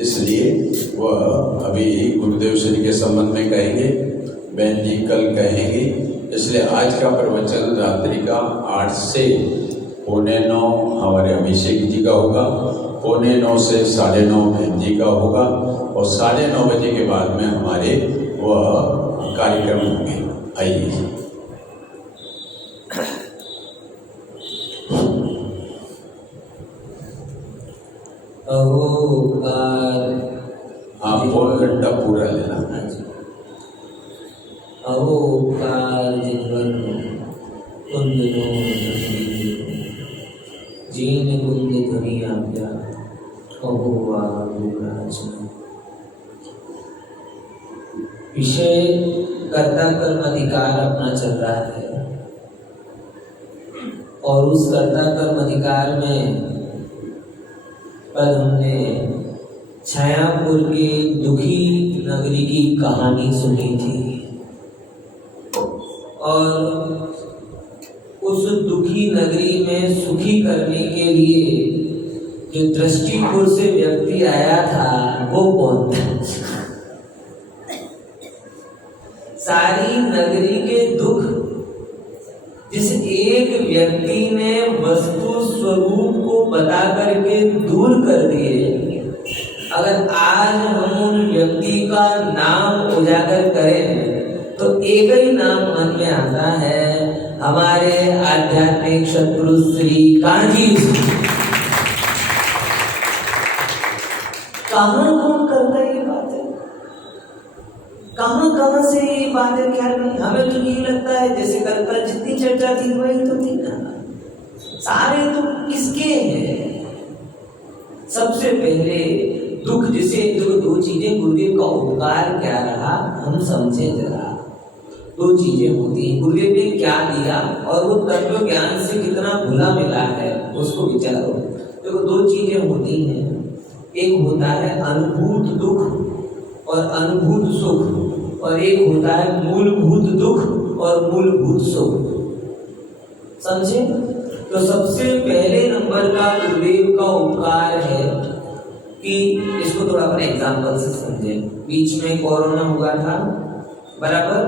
इसलिए वह अभी गुरुदेव श्री के संबंध में कहेंगे, बहन जी कल कहेंगी। इसलिए आज का प्रवचन रात्रि का 8 से 8:45 हमारे अभिषेक जी का होगा, 8:45 से 9:30 बहन जी का होगा, और 9:30 बजे के बाद में हमारे वह कार्यक्रम होंगे। आइए। आप 1 घंटा पूरा लेना। अहोकार जिनवर कुंदनो जीन कुंद ध्वनि आज्ञा अहोवा गुरुराज। विषय कर्ता कर्म अधिकार अपना चल रहा है, और उस कर्ता कर्म अधिकार में कल हमने छायापुर के दुखी नगरी की कहानी सुनी थी, और उस दुखी नगरी में सुखी करने के लिए जो दृष्टिपुर से व्यक्ति आया था वो कौन था? सारी नगरी के दुख जिस एक व्यक्ति ने वस्तु स्वरूप को बता करके दूर कर दिए, अगर आज हम उन व्यक्ति का नाम उजागर करें तो एक ही नाम मन में आता है, हमारे आध्यात्मिक शत्रु श्री कान्जी। कहाँ कौन करता है ये बातें? कहाँ से ये बातें क्या नहीं? हमें तो यही लगता है जैसे कल जितनी चर्चा थी वही तो थी ना, सारे तो किसके हैं? सबसे पहले दुख, जिसे जो 2 चीजें गुरुदेव का उपकार क्या रहा हम समझे जरा। 2 चीजें होती हैं, गुरुदेव ने क्या दिया और वो तत्व ज्ञान से कितना भुला मिला है उसको विचारो। देखो 2 चीजें होती हैं, एक होता है अनुभूत दुख और अनुभूत सुख, और एक होता है मूलभूत दुख और मूलभूत सुख। समझे? तो सबसे पहले नंबर का गुरुदेव का उपकार है कि इसको थोड़ा अपने एग्जाम्पल से समझे। बीच में कोरोना हुआ था, बराबर?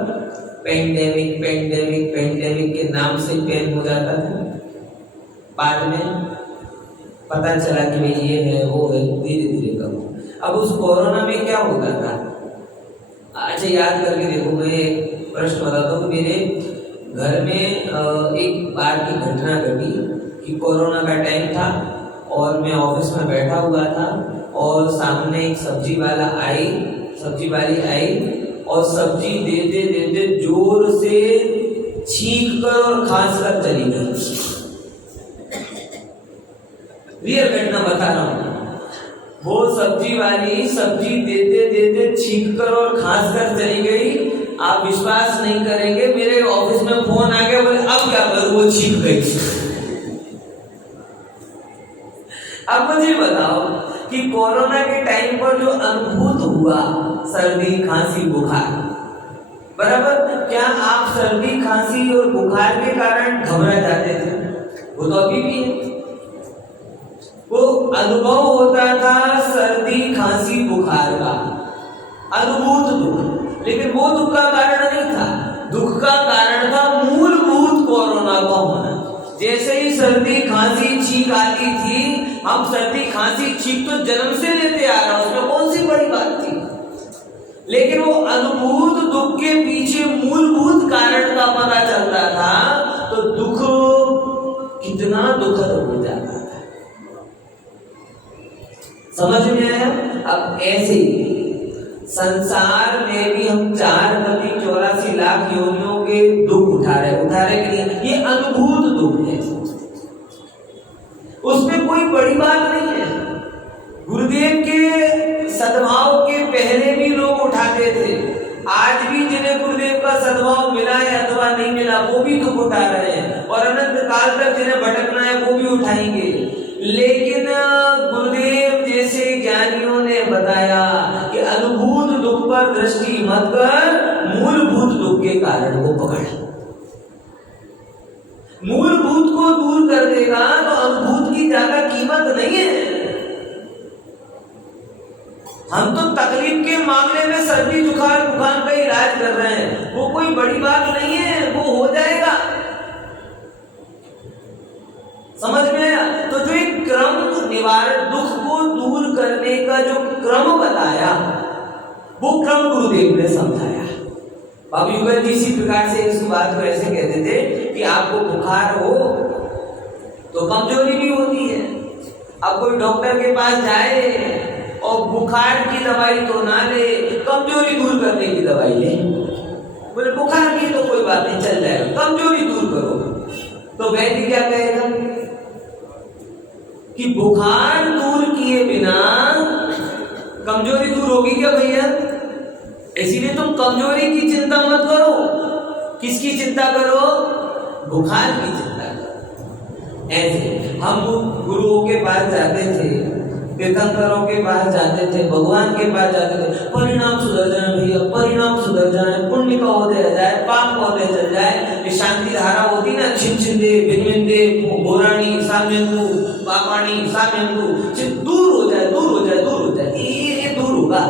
पेंडेमिक के नाम से पेन हो जाता था, बाद में पता चला कि भाई ये है वो है, धीरे धीरे कम। अब उस कोरोना में क्या होता था? अच्छा याद करके देखो, मैं एक प्रश्न बताता हूँ। मेरे घर में एक बार की घटना घटी कि कोरोना का टाइम था और मैं ऑफिस में बैठा हुआ था, और सामने एक सब्जी वाली आई और सब्जी देते देते जोर से छींक कर और खांस कर चली गई। रियल घटना बता रहा हूँ। वो सब्जी वाली सब्जी देते देते छींक कर और खांस कर चली गई। आप विश्वास नहीं करेंगे, मेरे ऑफिस में फोन आ गया, बोले अब क्या करूं, वो छींक गई। अब मुझे बताओ कि कोरोना के टाइम पर जो अनुभूत हुआ सर्दी खांसी बुखार, बराबर? क्या आप सर्दी खांसी और बुखार के कारण घबरा जाते थे? वो तो अभी भी है। वो अनुभव होता था सर्दी खांसी बुखार का, अनुभूत दुख, लेकिन वो दुख का कारण नहीं था। दुख का कारण था मूलभूत कोरोना का होना। जैसे ही सर्दी खांसी छींक आती थी, हम सर्दी खांसी छींक तो जन्म से लेते आ रहा, उसमें कौन सी बड़ी बात थी? लेकिन वो अनुभूत दुख के पीछे मूलभूत कारण का पता चलता था तो दुख कितना दुखद हो जाता था। समझ में आया? अब ऐसे संसार में भी हम 4,84 लाख योनियों के दुख उठा रहे के लिए, ये अनुभूत दुख है, उसमें कोई बड़ी बात नहीं है। गुरुदेव के सद्भाव के पहले भी लोग उठाते थे, आज भी जिन्हें गुरुदेव का सद्भाव मिला है अथवा नहीं मिला वो भी दुख उठा रहे हैं, और अनंत काल तक जिन्हें भटकना है वो भी उठाएंगे। लेकिन गुरुदेव जैसे ज्ञानियों ने बताया कि अनुभूत दुख पर दृष्टि मत कर, मूलभूत दुख के कारण को पकड़। मूलभूत को दूर कर देगा तो अनुभूत की ज्यादा कीमत नहीं है। हम तो तकलीफ के मामले में सर्दी जुकाम का इलाज कर रहे हैं, वो कोई बड़ी बात नहीं है, वो हो जाएगा। समझ में आया? तो जो एक क्रम निवारण, दुख को दूर करने का जो क्रम बताया, वो क्रम गुरुदेव ने समझाया। बाबू युगल जी इसी प्रकार से इस बात को ऐसे कहते थे कि आपको बुखार हो तो कमजोरी भी होती है। अब कोई डॉक्टर के पास जाए और बुखार की दवाई तो ना ले, कमजोरी दूर करने की दवाई ले। बोले बुखार की तो कोई बात नहीं, चल जाएगा, कमजोरी दूर करो। तो वैद्य क्या कहेगा कि बुखार दूर किए बिना कमजोरी दूर होगी क्या भैया? इसीलिए तुम कमजोरी की चिंता मत करो। किसकी चिंता करो? बुखार की चिंता करो। ऐसे हम गुरुओं के पास जाते थे, तीर्थंकरों के पास जाते थे, भगवान के पास जाते थे, परिणाम सुधर जाए भैया, परिणाम सुधर जाए, पुण्य का उदय हो जाए, पाप का उदय चल जाए। ये शांति धारा होती ना, छिंदे भिनविंदे बोराणी साम्यंतु पापाणी साम्यंतु, दूर हो जाए, दूर हो जाए, दूर हो जाए। ये दूर होगा,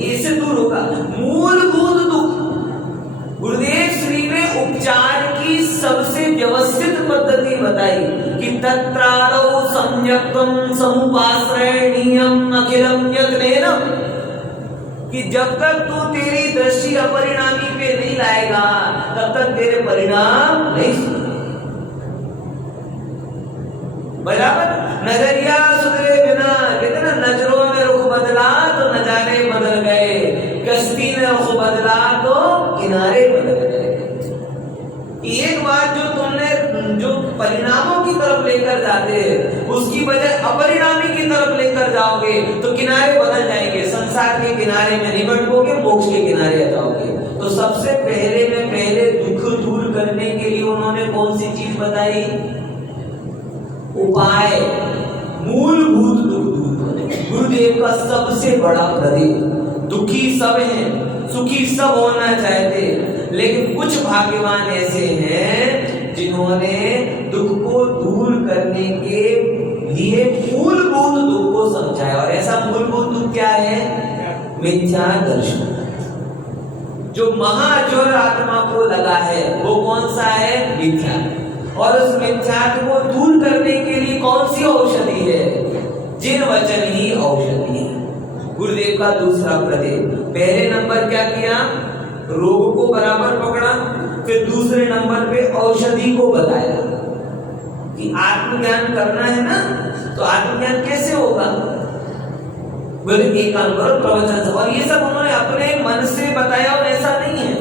इससे दूर होगा। मूलभूत दुख गुरुदेव श्री ने उपचार की सबसे व्यवस्थित पद्धति बताई कि तत्रादौ सम्यक्त्वं समुपाश्रयणीयम् अखिलम् यत्नेन, कि जब तक तू तेरी दृष्टि अपरिणामी पे नहीं लाएगा तब तक तेरे परिणाम नहीं बराबर। नजरिया सुधरे बिना, कहते ना नजरों में रुख बदला तो नजारे बदल गए, कश्ती ने रुख बदला तो किनारे बदल गए। एक बात जो तुमने जो परिणामों की तरफ लेकर जाते हैं उसकी बजाय अपरिणामी की तरफ लेकर जाओगे तो किनारे बदल जाएंगे, संसार के किनारे में नहीं बटोगे, मोक्ष के किनारे आ जाओगे। तो सबसे पहले दुख दूर करने के लिए उन्होंने कौन सी चीज बताई? उपाय, मूलभूत दुख दूर करने। गुरुदेव का सबसे बड़ा प्रदीप, दुखी सब हैं, सुखी सब होना चाहते, लेकिन कुछ भाग्यवान ऐसे हैं जिन्होंने दुख को दूर करने के लिए मूलभूत दुख को समझाया। और ऐसा मूलभूत दुख क्या है? मिथ्या दर्शन। जो महाज्वर आत्मा को लगा है वो कौन सा है? मिथ्या। और उस मिथ्यात्व को दूर करने के लिए कौन सी औषधि है? जिन वचन ही औषधि है। गुरुदेव का दूसरा प्रदेश, पहले नंबर क्या किया? रोग को बराबर पकड़ा, फिर दूसरे नंबर पे औषधि को बताया कि आत्मज्ञान करना है ना, तो आत्मज्ञान कैसे होगा? बोले एक काम करो, प्रवचन से। और ये सब उन्होंने अपने मन से बताया और ऐसा नहीं है,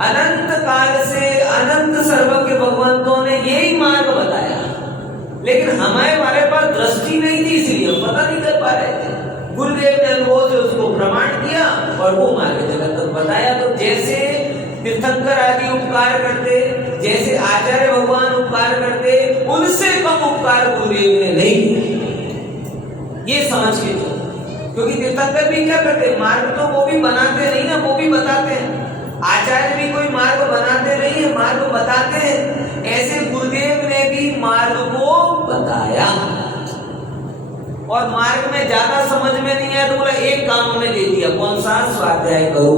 अनंत काल से अनंत सर्वज्ञ भगवंतों ने यही मार्ग बताया, लेकिन हमारे पास दृष्टि नहीं थी, इसलिए हम पता नहीं कर पा रहे थे। गुरुदेव ने अनुभव से उसको प्रमाण किया और वो मार्ग जगत तक बताया। तो जैसे तीर्थंकर आदि उपकार करते, जैसे आचार्य भगवान उपकार करते, उनसे कम उपकार गुरुदेव ने नहीं किया, ये समझ के चलो। क्योंकि तीर्थंकर भी क्या करते? मार्ग तो वो भी बनाते नहीं ना, वो भी बताते हैं। आचार्य भी कोई मार्ग बनाते नहीं है, मार्ग बताते हैं। ऐसे गुरुदेव ने भी मार्ग को बताया। और मार्ग में ज्यादा समझ में नहीं आया तो बोला एक काम में दे दिया, कौन सा? स्वाध्याय करो।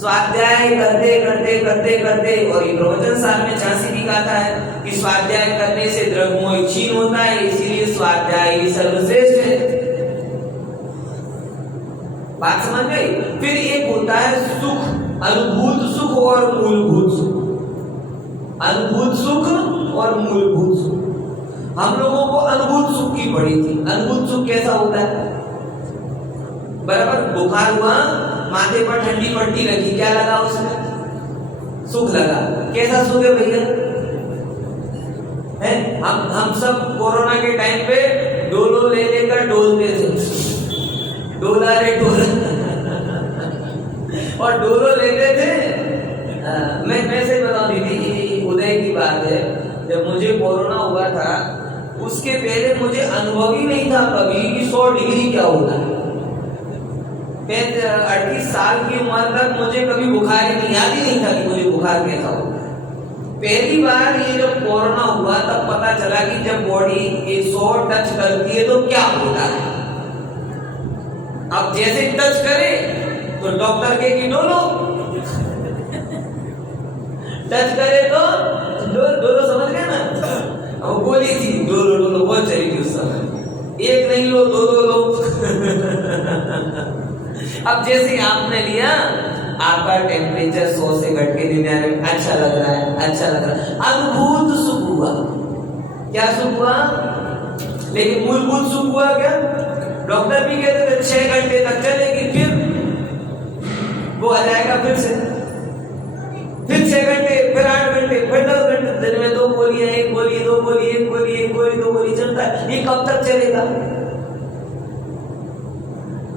स्वाध्याय करते करते करते करते, और ये प्रवचन साल में झांसी भी कहता है कि स्वाध्याय करने से द्रव्यमोह क्षीण होता है, इसीलिए स्वाध्याय ही सर्वश्रेष्ठ है। बात समझ गई? फिर एक होता है सुख, अनुभूत सुख और मूलभूत सुख। अनुभूत सुख और मूलभूत सुख। हम लोगों को अनुभूत सुख की पड़ी थी। अनुभूत सुख कैसा होता है? बराबर बुखार हुआ, माथे पर ठंडी पट्टी रखी, क्या लगा उसमें? सुख लगा। कैसा सुख है भैया? हम सब कोरोना के टाइम पे डोलो ले लेकर डोलते थे, डोला रे डोला और डोलो लेते थे। मैं से बता दीदी, उदय की बात है, जब मुझे कोरोना हुआ था उसके पहले मुझे अनुभव ही नहीं था कभी कि 100 डिग्री क्या होता है। 38 साल की उम्र तक मुझे कभी बुखार नहीं, याद ही नहीं था कि मुझे बुखार कैसा होता है। पहली बार ये जब कोरोना हुआ तब पता चला कि जब बॉडी 100 टच करती है तो क्या होता है। अब जैसे टच करे तो डॉक्टर के कि डोलो, टच करे तो डोलो, समझ गए ना। अब गोली थी, डोलो डोलो बहुत चली थी उस समय, एक नहीं लो दो लो। अब जैसे आपने लिया, आपका टेम्परेचर 100 से घट के 99, अच्छा लग रहा है, अच्छा लग रहा है, अद्भुत सुख हुआ। क्या सुख हुआ? लेकिन मूलभूत सुख हुआ क्या? डॉक्टर भी कहते थे 6 घंटे तक चलेगी, फिर वो आ जाएगा फिर से, फिर 6 घंटे, फिर 8 घंटे, फिर 10 घंटे, दिन में 2 गोलियां, 1 गोली, 2 गोली, 1 गोली, 1 गोली, 2 गोली चलता है। ये कब तक चलेगा?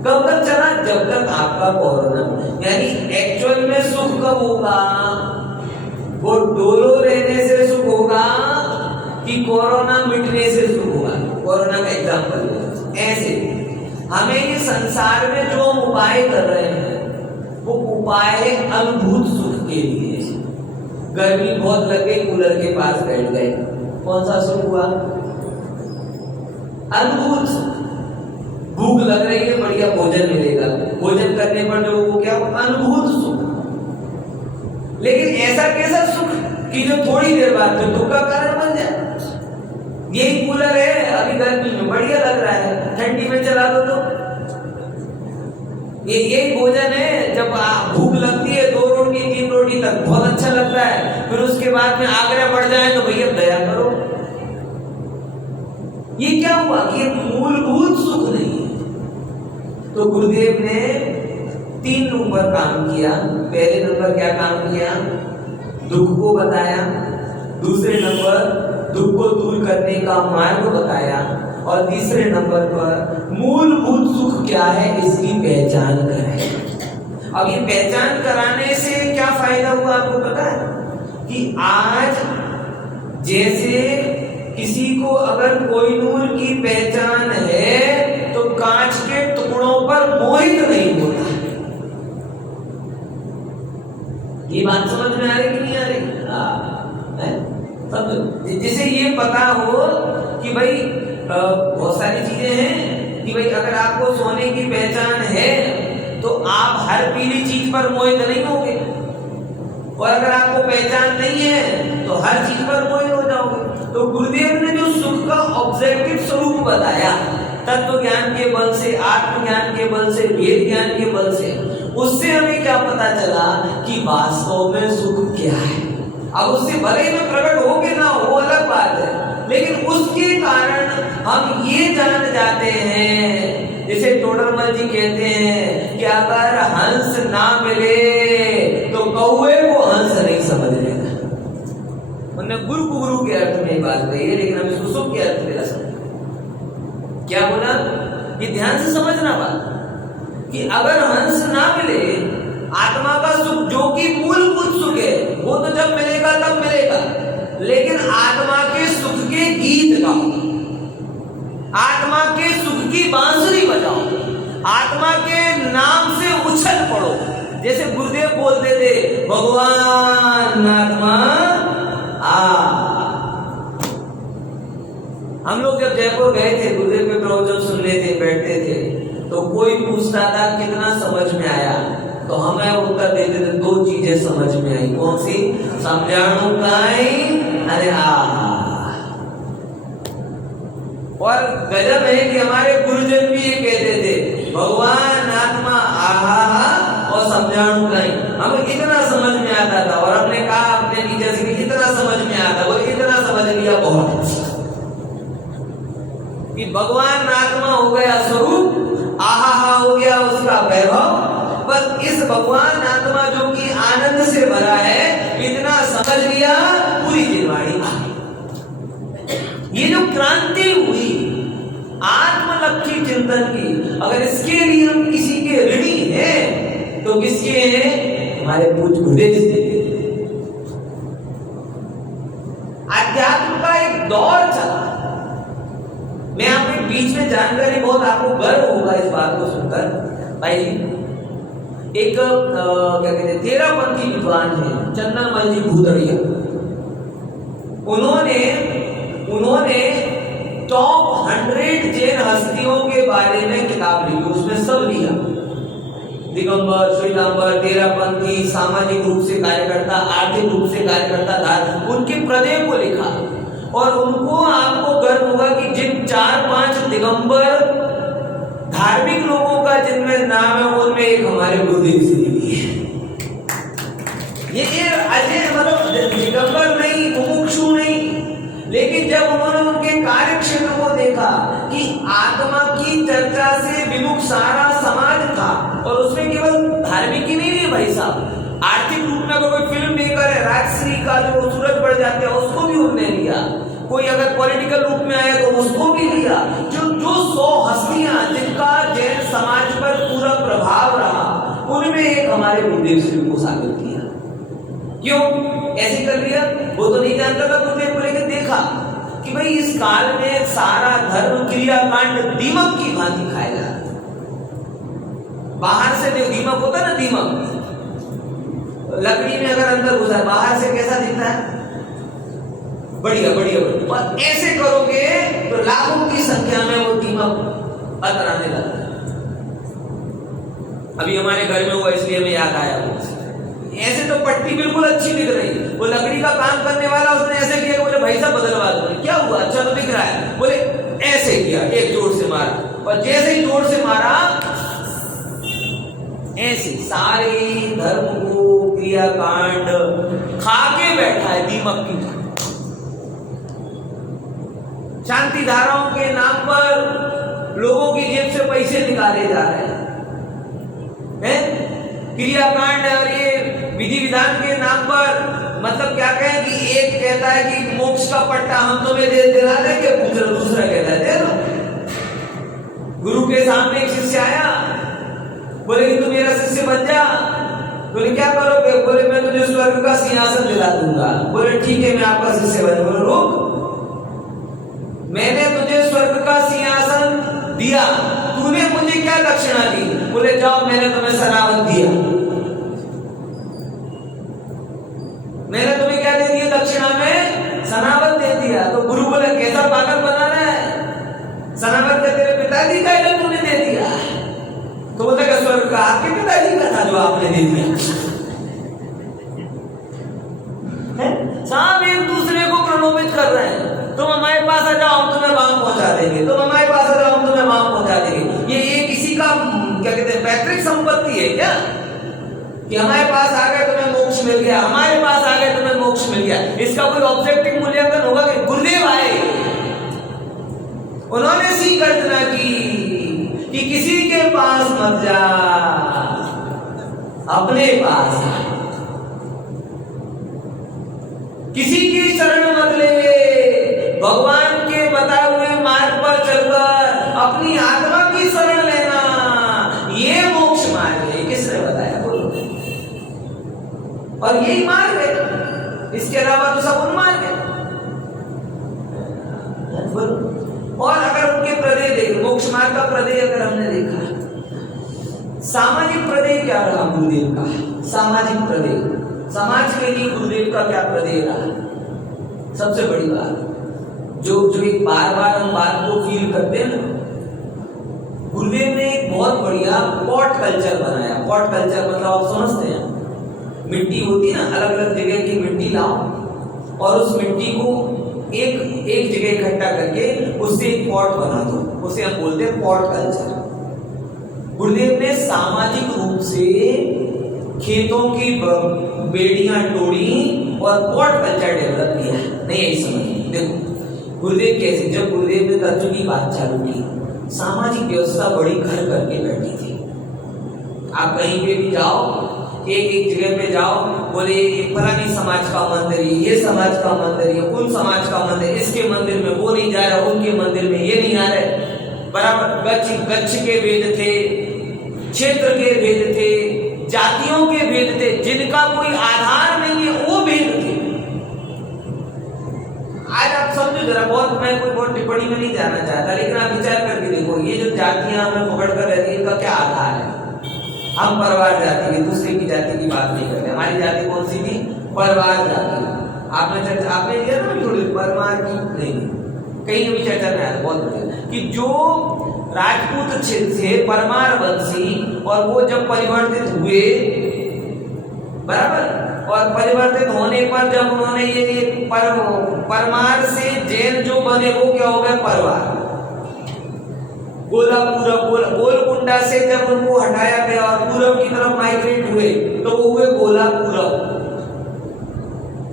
कब तक चला? जब तक आपका कोरोना, यानी एक्चुअल में सुख कब होगा? वो डोलो रहने से सुख होगा कि कोरोना मिटने से सुख होगा? कोरोना का एग्जाम्पल ऐसे, हमें ये संसार में जो हम उपाय कर रहे हैं वो उपाय है अनुभूत सुख के लिए। गर्मी बहुत लग गई, कूलर के पास बैठ गए, कौन सा सुख हुआ? अनुभूत सुख। भूख लग रही है, बढ़िया भोजन मिलेगा, भोजन करने पर जो वो क्या, अनुभूत सुख। लेकिन ऐसा कैसा सुख कि जो थोड़ी देर बाद फिर दुख का कारण बन जाए। यही कूलर है, अभी गर्मी में बढ़िया लग रहा है, ठंडी में चला दो तो। यही भोजन है, जब भूख लगती है 2 रोटी 3 रोटी तक बहुत अच्छा लगता है, फिर उसके बाद में आग्रह बढ़ जाए तो भैया दया करो। ये क्या हुआ कि ये मूलभूत सुख नहीं है। तो गुरुदेव ने 3 नंबर काम किया। पहले नंबर क्या काम किया? दुख को बताया। दूसरे नंबर दुख को दूर करने का मार्ग बताया। और तीसरे नंबर पर मूलभूत सुख क्या है इसकी पहचान कराई। अब ये पहचान कराने से क्या फायदा हुआ आपको पता है? कि आज जैसे किसी को अगर कोहिनूर की पहचान है तो कांच के टुकड़ों पर मोहित नहीं होता। ये बात समझ में आ रही कि नहीं आ रही? जिसे ये पता हो कि भाई बहुत सारी चीजें हैं कि भाई अगर आपको सोने की पहचान है तो आप हर पीली चीज पर मोहित नहीं होगे, और अगर आपको पहचान नहीं है तो हर चीज पर मोहित हो जाओगे। तो गुरुदेव ने जो सुख का ऑब्जेक्टिव स्वरूप बताया, तत्व ज्ञान के बल से, आत्मज्ञान के बल से, वेद ज्ञान के बल से, उससे हमें क्या पता चला कि वास्तव में सुख क्या है। अब उससे भले ही में प्रकट हो के ना हो, वो अलग बात है, लेकिन उसके कारण हम ये जान जाते हैं, जैसे टोडरमल जी कहते हैं कि अगर हंस ना मिले तो कौवे को हंस नहीं समझ लेगा। उन्होंने गुरु को गुरु के अर्थ में बात कही है, लेकिन हम इसको सुख के अर्थ में समझ। क्या बोला? ये ध्यान से समझना बात कि अगर हंस ना मिले, आत्मा का सुख जो कि मूलभूत सुख है वो तो जब मिलेगा तब मिलेगा, लेकिन आत्मा के सुख के गीत गाओ, आत्मा के सुख की बांसुरी बजाओ, आत्मा के नाम से उछल पड़ो। जैसे गुरुदेव बोलते थे, भगवान आत्मा हम लोग जब जयपुर गए थे, गुरुदेव के प्रवचन सुनने थे, बैठते थे, तो कोई पूछता था कितना समझ में आया, तो हमें उत्तर देते थे 2 चीजें समझ में आई। कौन सी? समझाणु काई, अरे और गजब है कि हमारे गुरुजन भी ये कहते थे, भगवान आत्मा और समझाणु काई। हमें इतना समझ में आता था, और हमने कहा अपने टीचर से इतना समझ में आता, वो इतना समझ लिया बहुत, कि भगवान आत्मा हो गया स्वरूप, आहा हो गया उसका वैभव। बस इस भगवान आत्मा जो कि आनंद से भरा है, इतना समझ लिया, पूरी जिनवाणी आ गई। ये जो क्रांति हुई आत्मलक्षी चिंतन की, अगर इसके लिए हम किसी के ऋणी हैं तो किसके हैं? हमारे पूज्य गुरुदेव जी। अध्यात्म का एक दौर चला। मैं आपके बीच में जानकारी, बहुत आपको गर्व होगा इस बात को सुनकर। भाई एक क्या कहते हैं, 13 पंथी विद्वान है, चंदनमल जी भूतड़िया, उन्होंने टॉप 100 जैन हस्तियों के बारे में किताब लिखी, उसमें सब लिया, दिगंबर, श्वेतांबर, तेरापंथी, सामाजिक रूप से कार्यकर्ता, आर्थिक रूप से कार्यकर्ता, उनके प्रदेय को लिखा। और उनको आपको गर्व होगा कि जिन 4-5 दिगंबर धार्मिक लोगों का जिनमें नाम है उनमें एक हमारे गुरुदेव श्री भी है। ये अजय मतलब दिगंबर नहीं, मुमुक्षु नहीं, लेकिन जब उन्होंने उनके कार्य क्षेत्र को देखा कि आत्मा की चर्चा से विमुख सारा समाज था, और उसमें केवल धार्मिक ही नहीं है भाई साहब, आर्थिक रूप में अगर कोई फिल्म मेकर है, राजश्री का जो सूरज बढ़ जाते हैं उसको भी उन्होंने लिया, कोई अगर पॉलिटिकल रूप में आया तो उसको भी लिया। जो 100 हस्तियां जिनका जैन समाज पर पूरा प्रभाव रहा, उनमें एक हमारे गुरुदेव श्री को शामिल किया। क्यों ऐसे कर लिया? वो तो नहीं जानता था गुरुदेव को, लेकिन देखा कि भाई इस काल में सारा धर्म क्रियाकांड दीमक की भांति खाया जा रहा है। बाहर से दीमक होता है ना, दीमक लकड़ी में अगर अंदर घुसा, बाहर से कैसा दिखता है? बढ़िया बढ़िया बढ़िया। और ऐसे करोगे तो लाखों की संख्या में वो दीमक अतराने लगता है। अभी हमारे घर में हुआ इसलिए हमें याद आया। ऐसे तो पट्टी बिल्कुल अच्छी दिख रही, वो लकड़ी का काम करने वाला उसने ऐसे किया, बोले भाई साहब बदलवा दो। क्या हुआ? अच्छा तो दिख रहा है। बोले ऐसे किया, एक जोर से मारा, और जैसे ही जोर से मारा ऐसे सारे धर्म को क्रियाकांड खा के बैठा है दीमक की। शांति धाराओं के नाम पर लोगों की जेब से पैसे निकाले जा रहे हैं, क्रियाकांड और ये विधि विधान के नाम पर, मतलब क्या कहें कि एक कहता है कि मोक्ष का पट्टा हम तुम्हें दिला देंगे, दूसरा कहता है दे दो। गुरु के सामने एक शिष्य आया, बोले कि तू मेरा शिष्य बन जा। बोले क्या करोगे? बोले मैं तुझे स्वर्ग का सिंहासन दिला दूंगा। बोले ठीक है, मैं आपका शिष्य बन। बोले रुक, मैंने तुझे स्वर्ग का सिंहासन दिया, तूने मुझे क्या दक्षिणा दी? बोले जाओ, मैंने तुम्हें सनावत दिया। मैंने तुम्हें क्या दे दिया दक्षिणा में? सनावत दे दिया। तो गुरु बोले कैसा पागल बना रहा है, सनावत का तेरे पिताजी का इल्म तूने दे दिया। तो बोलते क्या स्वर्ग का आपके पिताजी का था जो आपने दे दिया? साहब एक दूसरे को प्रलोभित कर रहे हैं। तुम हमारे पास आ जाओ, हम तुम्हें वहां पहुंचा देंगे, तुम हमारे पास आ जाओ, हम तुम्हें वहां पहुंचा देंगे। ये किसी का क्या कहते हैं, पैतृक संपत्ति है क्या कि हमारे पास आ गए तुम्हें मोक्ष मिल गया, हमारे पास आ गए तुम्हें मोक्ष मिल गया? इसका कोई ऑब्जेक्टिव मूल्यांकन होगा कि गुरुदेव आए, उन्होंने सी गर्जना की कि किसी के पास मत जा, अपने पास किसी की शरण मत ले, भगवान के बताए हुए मार्ग पर चलकर अपनी आत्मा की शरण लेना, ये मोक्ष मार्ग है। किसने बताया? बोलो। और यही मार्ग है, इसके अलावा तो सब उन्मार्ग है। और अगर उनके प्रदेय देख, मोक्ष मार्ग का प्रदेय अगर हमने देखा, सामाजिक प्रदेय क्या रहा गुरुदेव का? सामाजिक प्रदेय, समाज के लिए गुरुदेव का क्या प्रदेय रहा? सबसे बड़ी बात जो एक बार बार हम बात को फील करते हैं ना, गुरुदेव ने एक बहुत बढ़िया पॉट कल्चर बनाया। पॉट कल्चर मतलब आप समझते हैं, मिट्टी होती है ना, अलग अलग जगह की मिट्टी लाओ और उस मिट्टी को एक जगह इकट्ठा करके उससे एक पॉट बना दो, उसे हम बोलते हैं पॉट कल्चर। गुरुदेव ने सामाजिक रूप से खेतों की बेड़ियां तोड़ी और पॉट कल्चर डेवलप किया। नहीं यही समझिए, देखो गुरुदेव कैसे, जब गुरुदेव ने तत्व की बात चालू की, सामाजिक व्यवस्था बड़ी घर करके बैठी थी। आप कहीं पे भी जाओ, एक जगह पे जाओ, बोले फलानी समाज का मंदिर, ये समाज का मंदिर, ये उन समाज का मंदिर, इसके मंदिर में वो नहीं जा रहा, उनके मंदिर में ये नहीं आ रहा। बराबर गच्छ के भेद थे, क्षेत्र के भेद थे, जातियों के भेद थे, जिनका कोई आधार नहीं है वो भेद थे। आज आप समझो जरा, बहुत टिप्पणी में नहीं जाना चाहता, लेकिन आप विचार करके देखो, ये जो जातियां हमें पकड़ कर रहती है, इनका क्या आधार है? हम परवार जाति की, दूसरे की जाति की बात नहीं करते। हमारी जाति कौन सी थी? परवार जाति। आपने लिया ना थोड़ी परमार की नहीं, कहीं भी चर्चा में आया बहुत बढ़िया कि जो राजपूत थे परमार वंशी और वो जब परिवर्तित हुए, बराबर, और परिवर्तित होने पर जब उन्होंने ये परमार से जैन जो बने वो क्या हो गए परवार, गोलकुंडा से जब उनको हटाया गया और पूरब की तरफ माइग्रेट हुए तो वो हुए गोलापूरब,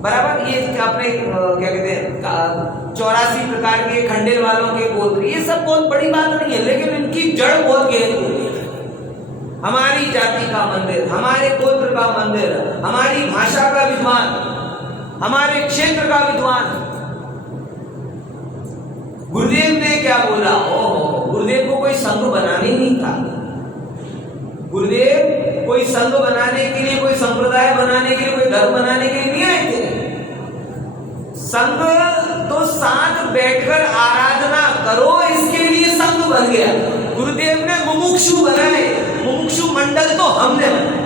बराबर। ये अपने क्या कहते हैं 84 प्रकार के खंडेर वालों के गोत्र, ये सब बहुत बड़ी बात नहीं है, लेकिन इनकी जड़ बहुत गहरी होती है। हमारी जाति का मंदिर, हमारे गोत्र का मंदिर, हमारी भाषा का विद्वान, हमारे क्षेत्र का विद्वान। गुरुदेव ने क्या बोला? गुरुदेव को कोई संघ बनाने नहीं था, गुरुदेव कोई संघ बनाने के लिए, कोई संप्रदाय बनाने के लिए, कोई धर्म बनाने के लिए नहीं आए थे। संघ तो साथ बैठकर आराधना करो इसके लिए संघ बन गया। गुरुदेव ने मुमुक्षु बनाए, मुमुक्षु मंडल तो हमने बनाए।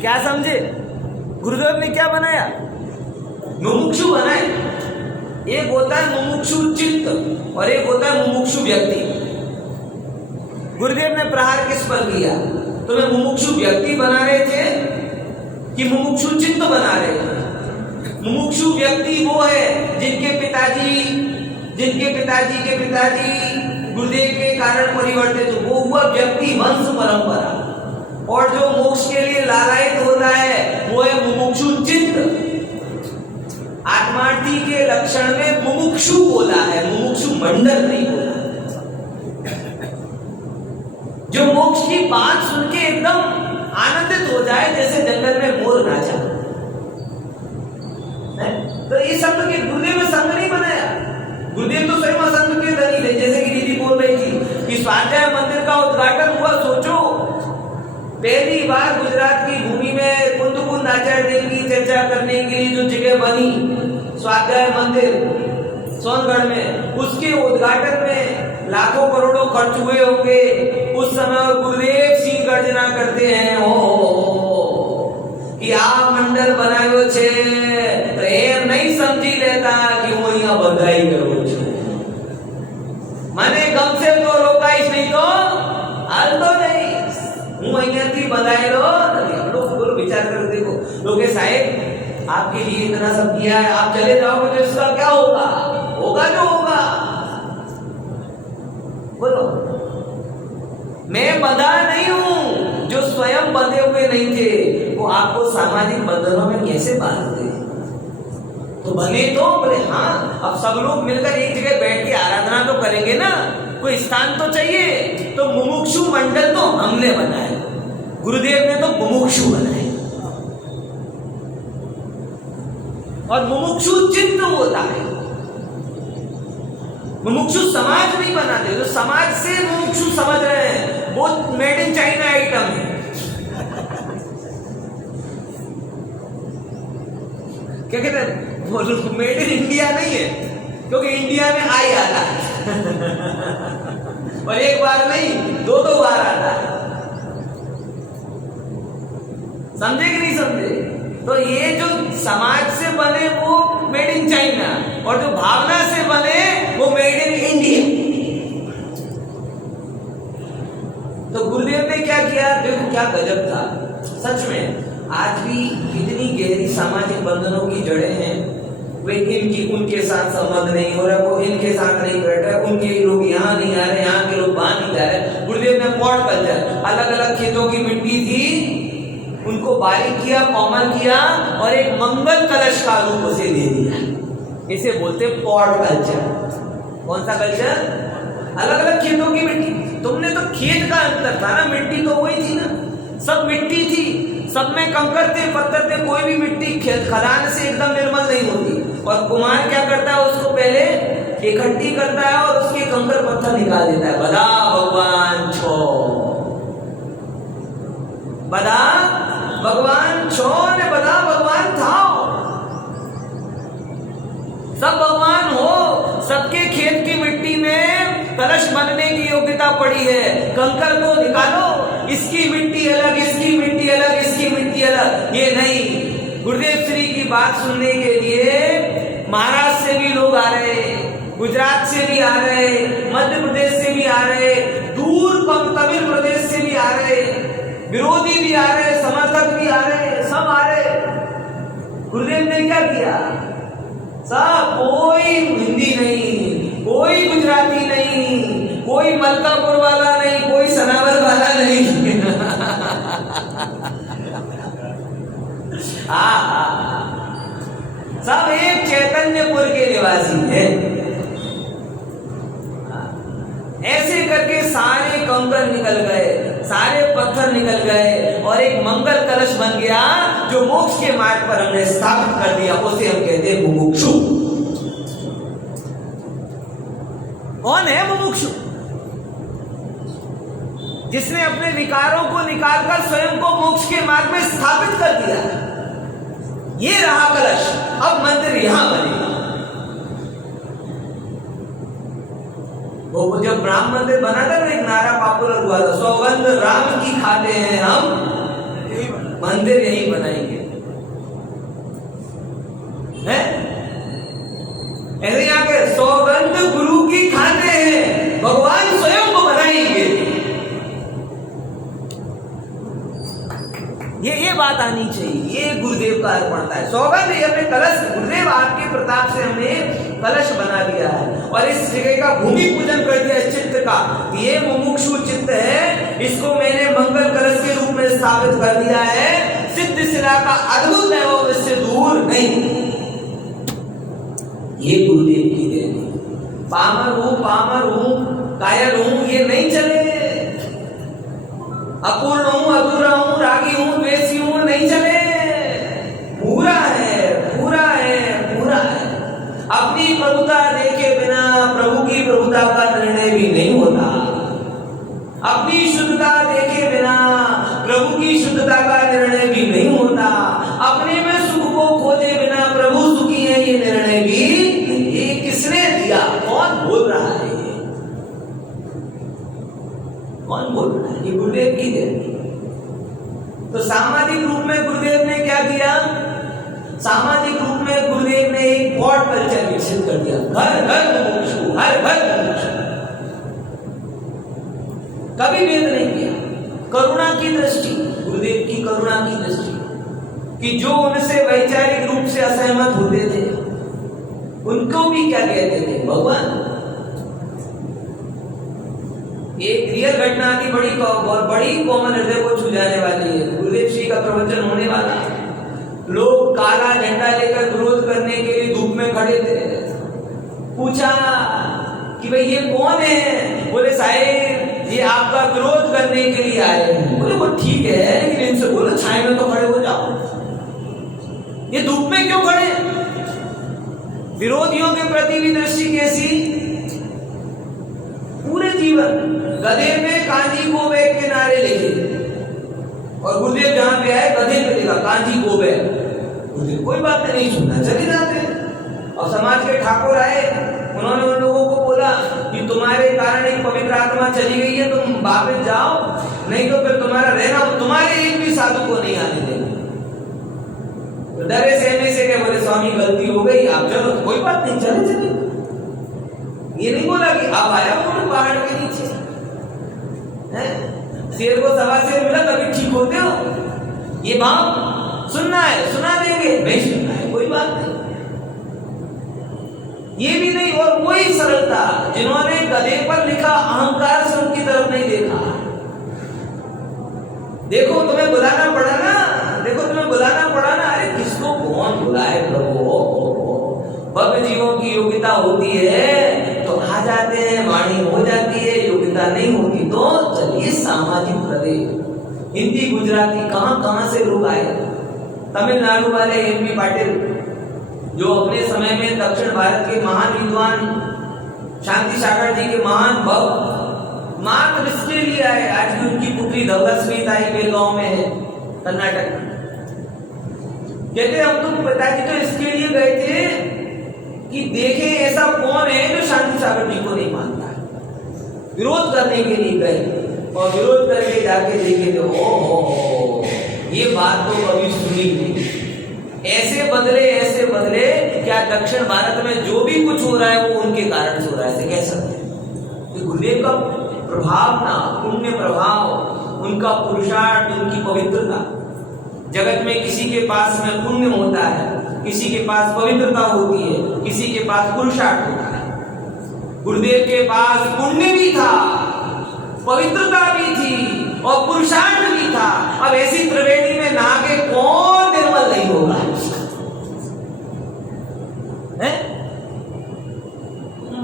क्या समझे? गुरुदेव ने क्या बनाया? मुमुक्षु बनाए। एक होता है मुमुक्षु चित्त और एक होता है मुमुक्षु व्यक्ति। गुरुदेव ने प्रहार किस पर किया? तो वे मुमुक्षु व्यक्ति बना रहे थे कि मुमुक्षु चित्त बना रहे थे? मुमुक्षु व्यक्ति वो है जिनके पिताजी के पिताजी गुरुदेव के कारण परिवर्तित, वो हुआ व्यक्ति वंश परंपरा। और जो मोक्ष के लिए लालायित होता है वो है मुमुक्षु चित्त। आत्मार्थी के लक्षण में मुमुक्षु बोला है, मुमुक्षु मंडल नहीं बोला। जो मोक्ष की बात सुन के एकदम आनंदित हो जाए जैसे जंगल में मोर नाचा, तो ये संत के गुरुदेव ने संघ नहीं बनाया। गुरुदेव तो स्वयं संत के धनी थे। जैसे कि दीदी बोल रही थी कि स्वाध्याय मंदिर का उद्घाटन हुआ, सोचो पहली बार गुजरात की भूमि में कुंद आचार्य देव की चर्चा करने के लिए जो जगह बनी स्वाध्याय मंदिर सोनगढ़ में, उसके उद्घाटन में लाखों करोड़ों खर्च हुए होंगे उस समय, और गुरुदेव शील गर्जना करते हैं कि आ मंडल बनायो छे तो एम नहीं समझी लेता कि હું અહીંયા બંધાઈ ગયો છું, મને ગમશે તો રોકાઈશ નહીં તો હાલતો નહીં, હું અહીંયાથી બંધાયેલો નથી। हम लोग बोलो विचार कर देखो, लोगे साहेब आपके लिए इतना सब किया है, आप चले जाओगे तो इसका क्या होगा? होगा जो होगा। बोलो, मैं बंधा नहीं हूं। जो स्वयं बंधे हुए नहीं थे वो आपको सामाजिक बंधनों में कैसे बांधते? तो बने तो बोले हाँ, अब सब लोग मिलकर एक जगह बैठ के आराधना तो करेंगे ना, कोई स्थान तो चाहिए। तो मुमुक्षु मंडल तो हमने बनाया, गुरुदेव ने तो मुमुक्षु बनाए। और मुमुक्षु चित्त होता है, मुमुक्षु समाज नहीं बनाते। जो समाज से मुमुक्षु समझ रहे हैं वो मेड इन चाइना आइटम है। क्या कहते हैं? वो मेड इन इंडिया नहीं है, क्योंकि इंडिया में आई आता है और एक बार नहीं दो बार आता है। समझे कि नहीं समझे? तो ये जो समाज से बने वो मेड इन चाइना, और जो भावना से बने वो मेड इन इंडिया। तो गुरुदेव ने क्या किया? देखो क्या गजब था सच में। आज भी इतनी गहरी सामाजिक बंधनों की जड़ें हैं। वे इनकी उनके साथ संबंध नहीं हो रहा, वो इनके साथ नहीं बैठ रहा, उनके लोग यहाँ नहीं आ रहे, यहाँ के लोग वहां नहीं जा रहे। गुरुदेव ने पॉट कल्चर, अलग अलग खेतों की मिट्टी थी, उनको बारीक किया, कोमल किया और एक मंगल कलश का रूप उसे दे दिया। इसे बोलते पॉट कल्चर। कौन सा कल्चर? अलग अलग खेतों की मिट्टी। तुमने तो खेत का अंतर था ना, मिट्टी तो वही थी ना, सब मिट्टी थी, सब में कंकड़ थे, पत्थर थे। कोई भी मिट्टी खदान से एकदम निर्मल नहीं होती। और कुम्हार क्या करता है? उसको पहले इकट्ठी करता है और उसके कंकड़ पत्थर निकाल देता है। बदा भगवान छो, बदा भगवान छो ने बदा भगवान था। सब भगवान हो, सबके खेत की मिट्टी में कलश बनने की योग्यता पड़ी है। कंकड़ को निकालो, इसकी मिट्टी अलग, इसकी मिट्टी अलग, इसकी मिट्टी अलग, ये नहीं। गुरुदेव श्री की बात सुनने के लिए महाराष्ट्र से भी लोग आ रहे, गुजरात से भी आ रहे, मध्य प्रदेश से भी आ रहे, दूर तमिल प्रदेश से भी आ रहे, विरोधी भी आ रहे, समर्थक भी आ रहे, सब आ रहे। गुरुदेव ने क्या किया? सब, कोई हिंदी नहीं, कोई गुजराती नहीं, कोई मलकापुर वाला नहीं, कोई सनावर वाला नहीं। सब एक चैतन्यपुर के निवासी हैं। ऐसे करके सारे कंकर निकल गए, सारे पत्थर निकल गए और एक मंगल कलश बन गया जो मोक्ष के मार्ग पर हमने स्थापित कर दिया। उसे हम कहते हैं मुमुक्षु। कौन है मुमुक्षु? जिसने अपने विकारों को निकालकर स्वयं को मोक्ष के मार्ग में स्थापित कर दिया। ये रहा कलश, अब मंदिर यहां बनेगा। वो जब राम मंदिर बना था ना, एक नारा पॉपुलर हुआ था, सौगंध राम की खाते हैं हम, मंदिर यही बनाएंगे। ऐसे यहाँ के सौगंध गुरु की खाते हैं, भगवान स्वयं को बनाएंगे। ये बात आनी चाहिए। ये गुरुदेव का अर्पणता है। सौगंध ये अपने कलश, गुरुदेव आपके प्रताप से हमने कलश बना दिया है और इस जगह का भूमि पूजन कर दिया इस चित्त का। ये मुमुक्षु चित्त है, इसको मैंने मंगल कलश के रूप में स्थापित कर दिया है। सिद्ध शिला का अद्भुत वैभव इससे दूर नहीं। ये गुरुदेव की देन है। पामर हूं, कायल हूं, ये नहीं चले। अपूर्ण हूं, अधूरा हूं, रागी हूं, द्वेषी हूं, नहीं चले। पूरा है, पूरा है, पूरा है। अपनी प्रभुता देखे बिना प्रभु की प्रभुता का निर्णय भी नहीं होता। अपनी शुद्धता देखे बिना प्रभु की शुद्धता का निर्णय भी नहीं होता। अपने में सुख को खोजे बिना प्रभु सुखी है, ये निर्णय भी। ये किसने दिया? कौन बोल रहा है? कौन बोल रहा है? ये गुरुदेव की देन। तो सामाजिक रूप में गुरुदेव ने क्या किया? सामाजिक रूप में गुरुदेव ने एक गॉड कल्चर विकसित कर दिया। घर घर मुमुक्षु, हर घर मुमुक्षु। कभी भेद नहीं किया। करुणा की दृष्टि, गुरुदेव की करुणा की दृष्टि, कि जो उनसे वैचारिक रूप से असहमत होते थे उनको भी क्या कहते थे? भगवान। एक रियल घटना थी, बड़ी कॉमन हृदय को छू जाने वाली है। गुरुदेव श्री का प्रवचन होने वाला, लोग काला झंडा लेकर विरोध करने के लिए धूप में खड़े थे। पूछा कि भाई ये कौन है? बोले साहेब ये आपका विरोध करने के लिए आए हैं। बोले वो ठीक है, लेकिन इनसे बोलो छाए में तो खड़े हो जाओ, ये धूप में क्यों खड़े? विरोधियों के प्रति भी दृष्टि कैसी? पूरे जीवन गधे में कांजी को बैग के नारे लिखे और गुरुदेव जहां पे आए गधे पे लिखा कांजी को बैग। गुरुदेव कोई बात नहीं सुनना, चले जाते। और समाज के ठाकुर आए, उन्होंने उन लोगों को बोला कि तुम्हारे कारण एक पवित्र आत्मा चली गई है, तुम वापस जाओ, नहीं तो फिर तुम्हारा रहना, तुम्हारे एक भी साधु को नहीं आने देंगे। तो डरे सहमे से गए, बोले स्वामी गलती हो गई, आप चलो। कोई बात नहीं, चले चले। ये नहीं बोला कि अब आया वो पहाड़ के नीचे है, शेर को सवा शेर मिला तभी ठीक होते हो। ये भाव सुनना है, सुना देंगे, नहीं सुनना है, कोई बात नहीं। ये भी नहीं। और वही सरलता जिन्होंने गधे पर लिखा अहंकार से उनकी तरफ नहीं देखा। देखो तुम्हें बुलाना पड़ा ना, देखो तुम्हें बुलाना पड़ा ना, अरे किसको कौन बुलाए प्रभु। भव्य जीवों की योग्यता होती है तो आ जाते हैं, वाणी हो जाती है, योग्यता नहीं होती तो चलिए सामाजिक प्रदेश। हिंदी गुजराती कहां कहां से लोग आए। तमिलनाडु वाले एमपी पाटिल, जो अपने समय में दक्षिण भारत के महान विद्वान शांति सागर जी के महान भक्त, मात्र इसके लिए आए। आज भी उनकी पुत्री धवलश्री ताई बेलगांव में है, कर्नाटक। कहते हम तो पिताजी तो इसके लिए गए थे कि देखें ऐसा कौन है जो शांति सागर जी को नहीं मानता है। विरोध करने के लिए गए। और विरोध करके जाके देखे तो ओ ये बात तो कभी सुनी नहीं। ऐसे बदले क्या दक्षिण भारत में जो भी कुछ हो रहा है वो उनके कारण से हो रहा है, ऐसे कह सकते हैं। तो गुरुदेव का प्रभाव ना, पुण्य प्रभाव, उनका पुरुषार्थ, उनकी पवित्रता। जगत में किसी के पास में पुण्य होता है, किसी के पास पवित्रता होती है, किसी के पास पुरुषार्थ होता है। गुरुदेव के पास पुण्य भी था, पवित्रता भी थी और पुरुषार्थ भी था। अब ऐसी त्रिवेणी में नहा के कौन निर्मल नहीं होगा?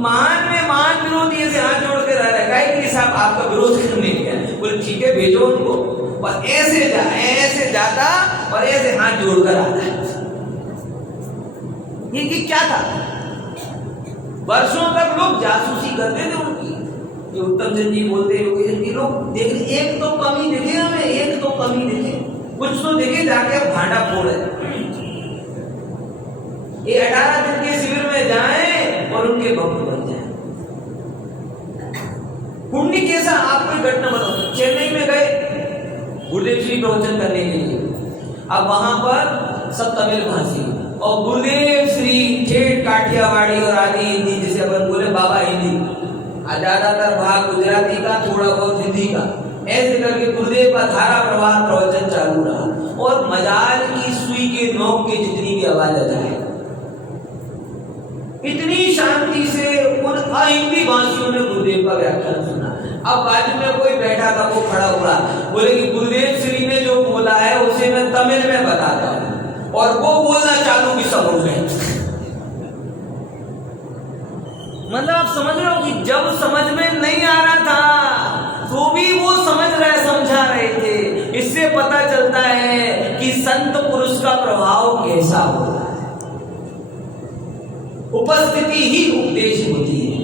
महान विरोधी से हाथ जोड़ के रह रहा है कि साहब आपका विरोध करने गया, बोले ठीक है भेजो उनको। और ऐसे जाता और ऐसे हाथ जोड़कर आता है। ये क्या था? वर्षों तक लोग जासूसी करते थे उनकी। जो उत्तम चंद जी बोलते हैं लोग देख, एक तो कमी दिखे हमें, एक तो कमी दिखे, कुछ तो दिखे, जाके भांडा फोड़े। ये 18 दिन के शिविर में जाएं और उनके भक्त बन जाएं। पुण्य कैसा? आपको एक घटना बताओ। चेन्नई में गए गुरुदेव श्री प्रवचन करने के लिए। अब वहां पर सब तमिल भाषी और गुरुदेव श्री ठेठ काठियावाड़ी और आदि हिंदी, जिसे अपन बोले बाबा हिंदी, ज्यादातर भाग गुजराती का, थोड़ा बहुत हिंदी का, ऐसे करके गुरुदेव का धारा प्रवाह प्रवचन चालू रहा। और मजाल की सुई के नोक के जितनी भी आवाज आ जाए, इतनी शांति से उन अहिंदी भाषियों ने गुरुदेव का व्याख्यान सुना। अब बाजू में कोई बैठा था, वो खड़ा हुआ, बोले कि गुरुदेव श्री ने जो बोला है उसे मैं तमिल में बताता हूं। और वो बोलना चालू भी सब हो गए। मतलब आप समझ रहे हो कि जब समझ में नहीं आ रहा था तो भी वो समझा रहे थे। इससे पता चलता है कि संत पुरुष का प्रभाव कैसा होता है। उपस्थिति ही उपदेश होती है,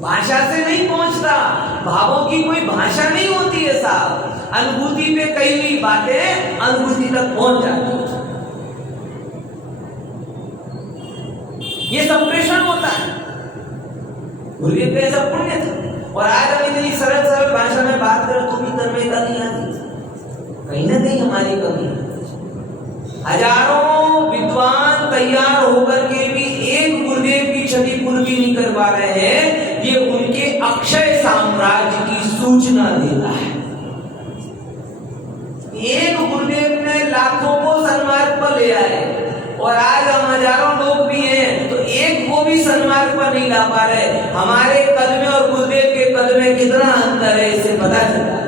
भाषा से नहीं पहुंचता। भावों की कोई भाषा नहीं होती है साहब। अनुभूति पे कई हुई बातें अनुभूति तक पहुंच जाती है। ये संप्रेषण होता है। गुरुदेव का ऐसा पुण्य था। और आज हम इतनी सरल भाषा में बात करें तो भी तन्मयता नहीं आती। कहीं ना कहीं हमारी कमी है। हजारों विद्वान तैयार होकर के भी एक गुरुदेव की क्षति पूर्ति नहीं कर पा रहे हैं। ये उनके अक्षय साम्राज्य की सूचना देता है। एक गुरुदेव ने लाखों को सन्मार्ग पर ले आए और आज हम हजारों लोग भी हैं तो एक को भी सन्मार्ग पर नहीं ला पा रहे। हमारे कद में और गुरुदेव के कद में कितना अंतर है, इससे पता चलता है।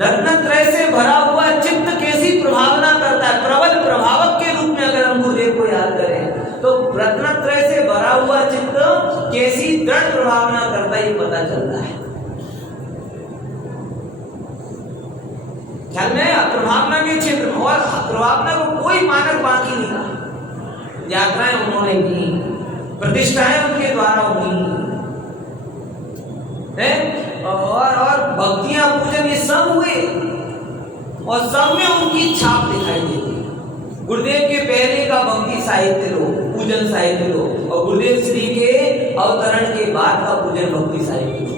रत्नत्रय से भरा हुआ चित्त कैसी प्रभावना करता है। प्रबल प्रभावक के रूप में अगर हम गुरुदेव को याद करें तो रत्नत्रय से भरा हुआ चित्त कैसी दृढ़ प्रभावना करता है, ये पता चलता है। ख्याल में प्रभावना के क्षेत्र में, और प्रभावना को कोई मानक बाकी नहीं रहा। यात्राएं उन्होंने की, प्रतिष्ठाएं उनके द्वारा हुई और भक्तियां पूजन ये सब हुए और सब में उनकी छाप दिखाई देती है। गुरुदेव के पहले का भक्ति साहित्य लो, पूजन साहित्य लो, और गुरुदेव श्री के अवतरण के बाद का पूजन भक्ति साहित्य लो।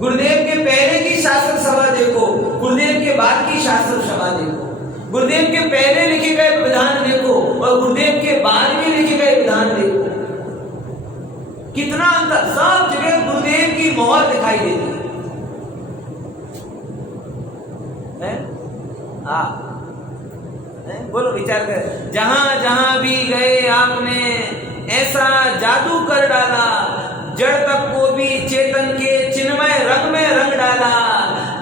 गुरुदेव के पहले की शास्त्र सभा देखो, गुरुदेव के बाद की शास्त्र सभा देखो, गुरुदेव के पहले लिखे गए विधान देखो और गुरुदेव के बाद में लिखे गए विधान देखो। कितना अंतर। सब जगह गुरुदेव की मोहर दिखाई देती है। बोलो, विचार कर। जहां जहां भी गए आपने ऐसा जादू कर डाला, जड़ तक को भी चेतन के चिन्मय रंग में रंग डाला।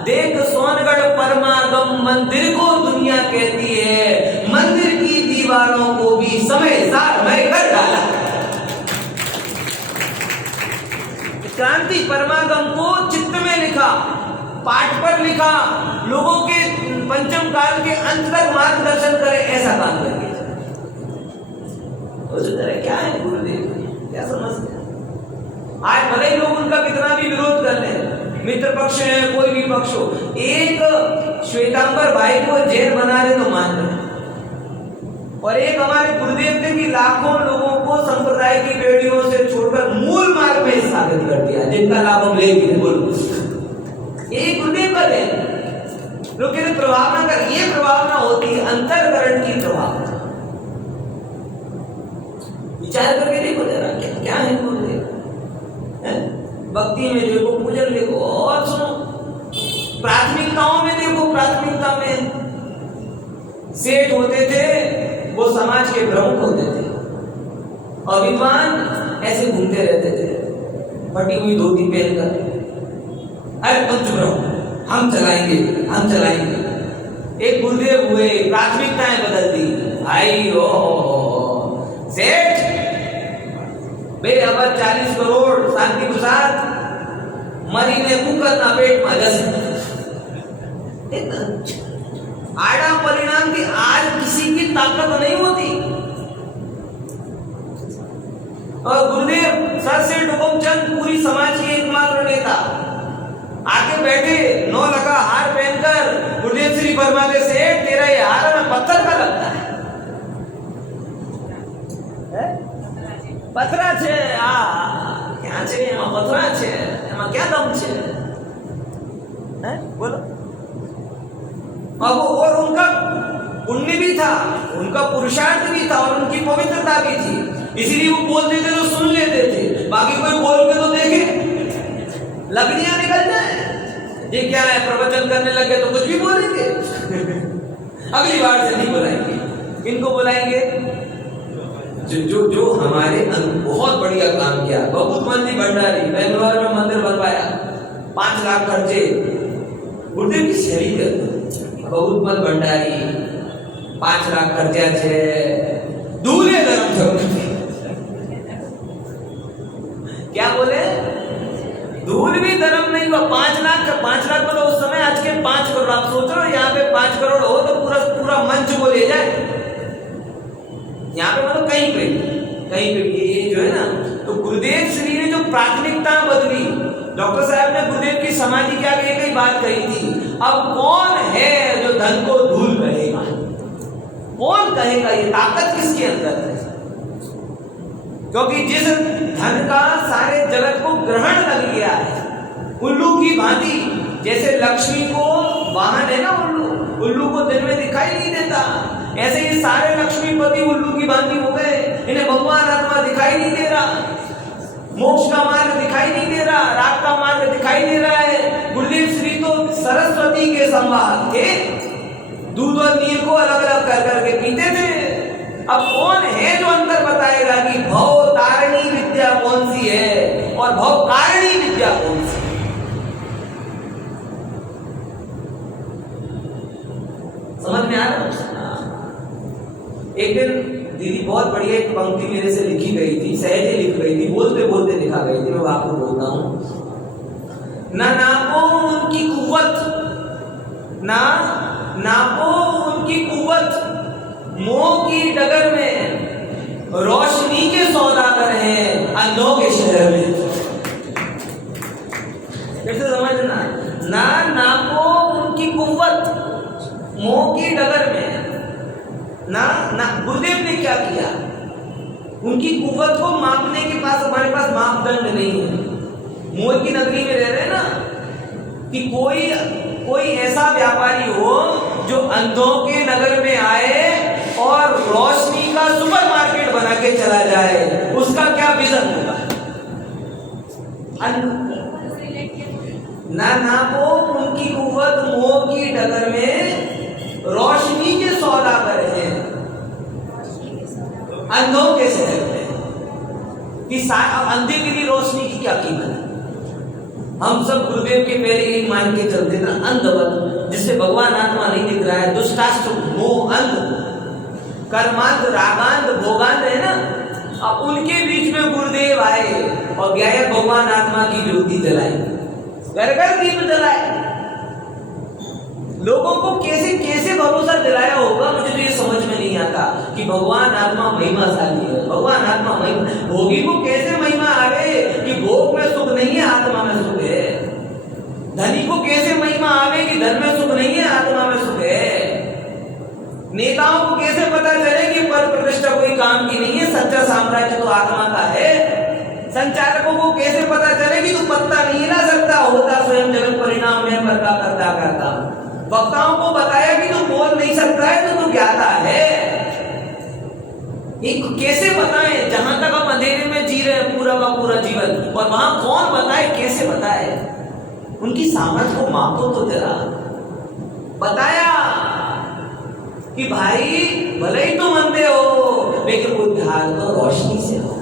देख सोनगढ़ परमागम मंदिर को दुनिया कहती है, मंदिर की दीवारों को भी समय सारमय कर डाला। क्रांति परमागम को चित्त में लिखा, पाठ पर लिखा, लोगों के पंचम काल के अंत तक मार्गदर्शन करे, ऐसा काम करके क्या है गुरुदेव, क्या समझते हैं? आज भले ही लोग उनका कितना भी विरोध कर ले, मित्र पक्ष है कोई भी पक्ष हो, एक श्वेतांबर भाई को जैन बना दे तो मान रहे। और एक हमारे गुरुदेव थे कि लाखों लोगों को संप्रदाय की बेड़ियों से छोड़ छोड़कर मूल मार्ग में स्थापित कर दिया, जिनका लाभ हम ले भी बोलो। यही गुरुदेव पद है। लोग कहते प्रभावना कर, ये प्रभावना होती है अंतरकरण की प्रभावना। विचार करके देखो जरा, क्या है गुरुदेव? भक्ति में देखो, पूजन देखो, और सुनो प्राथमिकताओं में देखो। प्राथमिकता में सेठ होते थे, वो समाज के प्रमुख होते थे, और विद्वान ऐसे घूमते रहते थे फटी हुई धोती पहनकर। अरे तुम चुप रहो, हम चलाएंगे, हम चलाएंगे। एक गुरुदेव हुए, प्राथमिकताएं बदल दी। भाई ओ सेठ बे अब 40 करोड़ शांति प्रसाद मरी ने कुकर ना पेट में जस आड़ा परिणाम की आज किसी की ताकत नहीं होती। और गुरुदेव सर से हुकुमचंद पूरी समाज के एकमात्र नेता आके बैठे, 9 लखा हार पहनकर गुरुदेव श्री फरमाते सेठ तेरा ये हार में पत्थर का लगता है। पथरा छे, क्या छे एમાં पथरा छे, एમાં क्या दम छे? बोलो। अब और उनका पुण्य भी था, उनका पुरुषार्थ भी था, और उनकी पवित्रता भी थी, इसीलिए वो बोलते थे तो सुन लेते थे। बाकी कोई बोल के तो देखे, लगनियां निकल जाए। ये क्या है, प्रवचन करने लगे तो कुछ भी बोलेंगे। अगली बार से नहीं बुलाएंगे। किनको बुलाएंगे? जो हमारे बहुत बढ़िया काम किया। बहुत मंदी भंडारी बेंगलोर में मंदिर बनवाया, 5 लाख खर्चे, गुरुदेव की शरीर। बहुत मन भंडारी 5 लाख खर्चा छे, दूल्हे धर्म छोड़। क्या बोले? दूर भी धर्म नहीं हुआ। 5 लाख मतलब उस समय आज के 5 करोड़। आप सोच रहे हो यहाँ पे 5 करोड़ हो तो पूरा मंच को ले जाए। यहाँ पे मतलब कहीं पे ये जो है ना, तो गुरुदेव श्री ने जो प्राथमिकता बदली, डॉक्टर साहब ने गुरुदेव की समाधि के आगे एक ही बात कही थी, अब कौन है जो धन को धूल कहेगा? कौन कहेगा? ये ताकत किसके अंदर है? क्योंकि जिस धन का सारे जगत को ग्रहण लग गया है, उल्लू की भांति, जैसे लक्ष्मी को वाहन है ना उल्लू को दिन में दिखाई नहीं देता, ऐसे ही सारे लक्ष्मीपति उल्लू की भांति हो गए। इन्हें भगवान आत्मा दिखाई नहीं दे रहा, मोक्ष का मार्ग दिखाई नहीं दे रहा, राग का मार्ग दिखाई दे रहा है। गुरुदेव श्री तो सरस्वती के संवाद थे, दूध और नीर को अलग अलग कर करके पीते थे। अब कौन है जो अंदर बताएगा कि भव तारिणी विद्या कौन सी है और भव कारिणी विद्या कौन सी? समझ में आ रहा? एक दिन दीदी बहुत बढ़िया एक पंक्ति मेरे से लिखी गई थी, सहजे लिख गई थी, बोलते बोलते लिखा गई थी, मैं आपको बोलता हूं। ना नापो उनकी कुव्वत, ना नापो उनकी कुव्वत, मोह की डगर में रोशनी के सौदागर हैं अंधों के शहर में। कैसे समझना? ना नापो उनकी कुव्वत, मोह की डगर में ना गुरुदेव ने क्या किया? उनकी कुव्वत को मापने के पास हमारे पास मापदंड नहीं है। मोह की नगरी में रह रहे ना, कि कोई ऐसा व्यापारी हो जो अंधों के नगर में आए और रोशनी का सुपरमार्केट बना के चला जाए, उसका क्या विजन होगा? ना नापो उनकी कुव्वत, मोह की डगर में रोशनी के सौदागर हैं अंधों के शहर में। कि अंधे के लिए रोशनी की क्या कीमत है? हम सब गुरुदेव के पहले ही मान के चलते ना, अंधवत, जिससे भगवान आत्मा नहीं दिख रहा है, दुष्टाष्ट, मोह, अंध, कर्मांध, रागांध, भोगांध है ना। अब उनके बीच में गुरुदेव आए और गया भगवान आत्मा की ज्योति जलाई, घर घर दीप जलाए। लोगों को कैसे कैसे भरोसा दिलाया होगा, मुझे तो ये समझ में नहीं आता कि भगवान आत्मा महिमाशाली है। भगवान आत्मा महिमा, भोगी को कैसे महिमा आवे कि भोग में सुख नहीं है, आत्मा में सुख है। धनी को कैसे महिमा आवे कि धन में सुख नहीं है, आत्मा में सुख है। नेताओं को कैसे पता चले कि पद प्रतिष्ठा कोई काम की नहीं है, सच्चा साम्राज्य तो आत्मा का है। संचालकों को कैसे पता चले कि तू पत्ता नहीं हिला सकता, होता स्वयं जगत परिणाम में करता करता करता। वक्ताओं को बताया कि तू बोल नहीं सकता है तो तू ज्ञाता है। एक कैसे बताएं, जहां तक हम अंधेरे में जी रहे हैं पूरा का पूरा जीवन, और वहां कौन बताए, कैसे बताए? उनकी सामर्थ्य को मापो तो जरा। बताया कि भाई भले ही तुम अंधे हो लेकिन उद्धार तो रोशनी से होगा।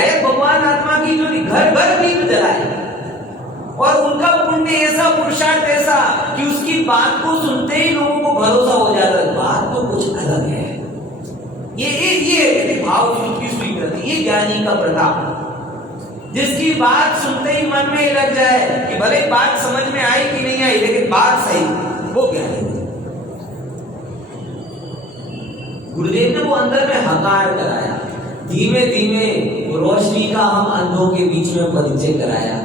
एक भगवान आत्मा की जो घर घर दीप जलाए और उनका पुण्य ऐसा, पुरुषार्थ ऐसा कि उसकी बात को सुनते ही लोगों को भरोसा हो जाता है, बात तो कुछ अलग है। ये भाव की स्वीकृति, ये ज्ञानी का प्रताप। जिसकी बात सुनते ही मन में लग जाए कि भले बात समझ में आई कि नहीं आई लेकिन बात सही, वो ज्ञानी। गुरुदेव ने वो अंदर में हकार कराया, धीमे धीमे रोशनी का हम अंधों के बीच में परिचय कराया।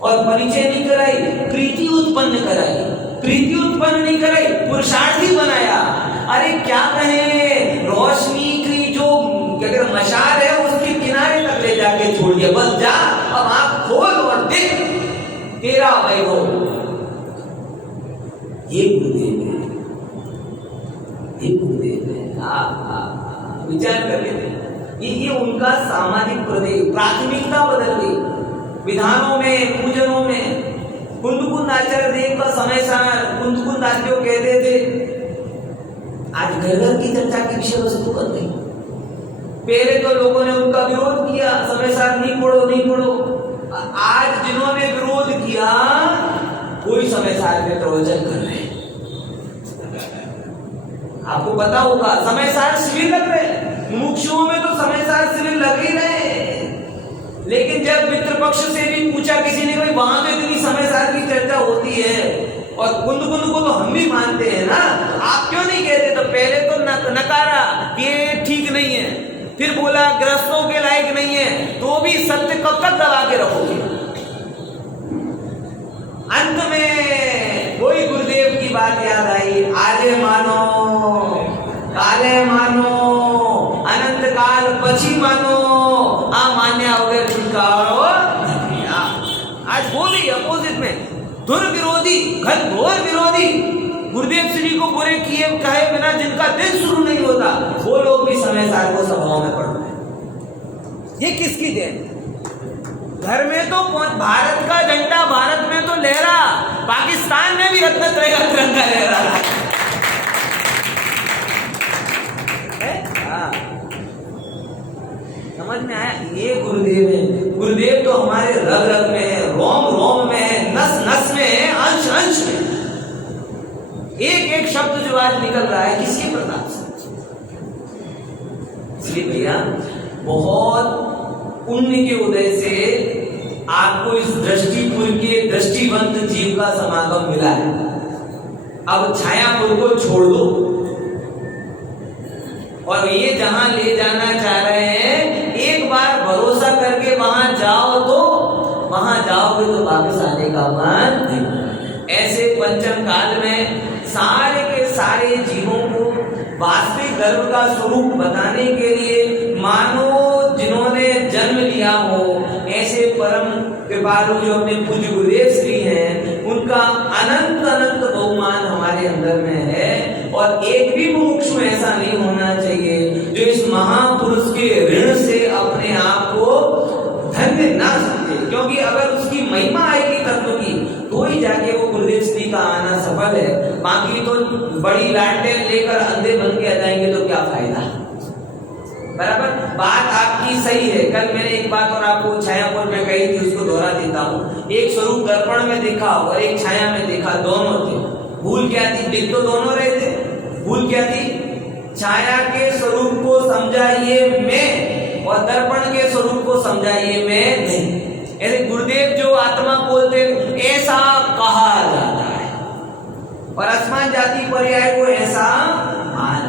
और परिचय नहीं कराई, प्रीति उत्पन्न कराई। प्रीति उत्पन्न नहीं कराई, पुरुषार्थी बनाया। अरे क्या कहें, रोशनी की जो अगर मशाल है उसके किनारे तक ले जाके छोड़ दिया, बस जा अब आंख खोल और देख तेरा वैभव। ये गुरुदेव है, ये गुरुदेव है। विचार कर लेते, ये उनका सामाजिक प्राथमिकता बदल गई। विधानों में, पूजनों में कुंदकुंद आचार्य देव का समय सार कुंदकुंद आचार्य कहते थे, आज घर घर की चर्चा की विषय वस्तु कर गई। पहले तो लोगों ने उनका विरोध किया, समय सार नहीं पढ़ो नहीं पढ़ो। आज जिन्होंने विरोध किया कोई समय सार में प्रवचन कर रहे हैं। आपको पता होगा समय सार शिविर लग रहे, मुमुक्षुओं में तो समय सार शिविर लग ही रहे। लेकिन जब मित्र पक्ष से भी पूछा किसी ने, भाई वहां तो इतनी समय सार की चर्चा होती है और कुंद को तो हम भी मानते हैं ना, आप क्यों नहीं कहते? तो पहले तो नकारा ये ठीक नहीं है, फिर बोला ग्रस्तों के लायक नहीं है, तो भी सत्य कब तक दबा के रखोगे? अंत में वही गुरुदेव की बात याद आई, आजे मानो काले मानो अनंत काल पछी मानो, आ मान्या वगैरह छुटकारो। आज वो भी अपोजिट में धुर विरोधी, घनघोर विरोधी, गुरुदेव श्री को बुरे किए कहे बिना जिनका दिन शुरू नहीं होता, वो लोग भी समय सार को सभाओं में पढ़ते हैं। ये किसकी देन? घर में तो भारत का झंडा भारत में तो लहरा, पाकिस्तान में भी रत्न त्रय का तिरंगा लहरा। समझ में आया? ये गुरुदेव है। गुरुदेव तो हमारे रग रग में है, रोम रोम में है, नस नस में है, अंश अंश में। एक एक शब्द जो आज निकल रहा है किसके प्रताप से? इसलिए भैया बहुत पुण्य के उदय से आपको इस दृष्टिपुर के दृष्टिवंत जीव का समागम मिला है। अब छायापुर को छोड़ दो और ये जहां ले जाना चाह रहे हैं, एक बार भरोसा करके वहां जाओ तो वहां जाओगे तो वापस आने का मन नहीं। ऐसे पंचम काल में सारे के सारे जीवों को वास्तविक धर्म का स्वरूप बताने के लिए मानो जिन्होंने जन्म लिया हो, ऐसे परम कृपालु जो अपने पूज्य गुरुदेव श्री हैं, उनका अनंत अनंत बहुमान हमारे अंदर में है। और एक भी मुमुक्षु ऐसा नहीं होना चाहिए जो इस महापुरुष के ऋण से अपने आप को धन्य ना समझे, क्योंकि अगर उसकी महिमा आएगी तत्व की तो ही जाके वो गुरुदेव श्री का आना सफल है। बाकी तो बड़ी लालटेन लेकर अंधे बन के आ जाएंगे तो क्या फायदा? बराबर बात आपकी सही है। कल मैंने एक बात और आपको छायापुर में कही थी, उसको दोहरा देता हूँ। एक स्वरूप दर्पण में देखा और एक छाया में देखा, दोनों थे। भूल क्या थी? दिख तो दोनों रहे थे, भूल क्या थी? छाया के स्वरूप को समझा ये मैं और दर्पण के स्वरूप को समझा ये मैं नहीं। ऐसे गुरुदेव जो आत्मा बोलते ऐसा कहा जाता है और आसमान जाति पर्याय को ऐसा मान,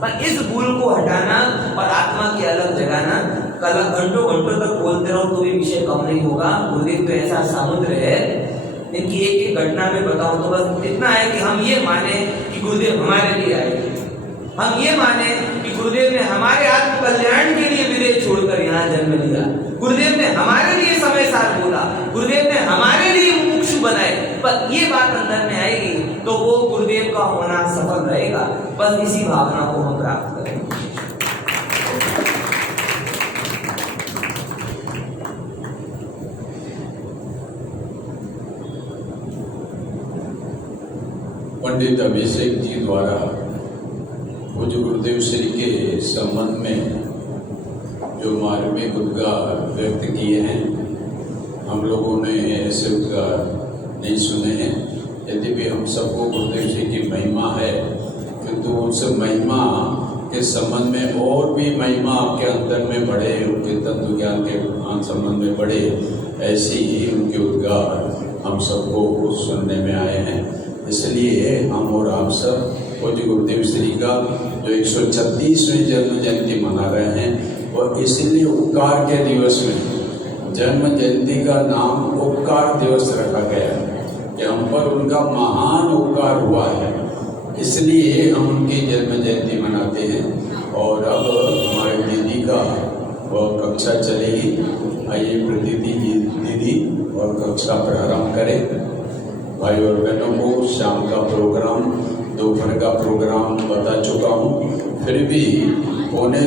पर इस भूल को हटाना और आत्मा की अलग जगाना, कल घंटों घंटों तक बोलते रहो तो भी विषय कम नहीं होगा। गुरुदेव तो ऐसा समुद्र है, इनकी एक एक घटना में बताऊं तो बस इतना है कि हम ये माने कि गुरुदेव हमारे लिए आए, हम ये माने कि गुरुदेव ने हमारे आत्म कल्याण के लिए विदेश छोड़ छोड़कर यहाँ जन्म लिया, गुरुदेव ने हमारे लिए समय सार बोला, गुरुदेव ने हमारे लिए मुमुक्षु बनाए, पर ये बात अंदर में आएगी तो वो गुरुदेव का होना सफल रहेगा। बस इसी भावना को हम प्राप्त करें। पंडित अभिषेक जी द्वारा पूज्य गुरुदेव श्री के संबंध में जो मार्मिक उद्गार व्यक्त किए हैं, हम लोगों ने ऐसे उद्गार नहीं सुने हैं। यद्यपि हम सबको गुरुदेव श्री की महिमा है, किंतु उस महिमा के संबंध में और भी महिमा आपके अंदर में बढ़े, उनके तत्व ज्ञान के संबंध में बढ़े, ऐसी ही उनके उद्गार हम सबको सुनने में आए हैं। इसलिए हम और आप सब पूज्य गुरुदेव श्री का जो 136वें जन्म जयंती मना रहे हैं, और इसलिए उपकार के दिवस में जन्म जयंती का नाम उपकार दिवस रखा गया कि हम पर उनका महान उपकार हुआ है, इसलिए हम उनकी जन्म जयंती मनाते हैं। और अब हमारे दीदी का वह कक्षा चलेगी। आइए प्रतिनिधि दीदी और कक्षा प्रारंभ करें। भाई और बहनों को शाम का प्रोग्राम, दोपहर का प्रोग्राम बता चुका हूँ, फिर भी होने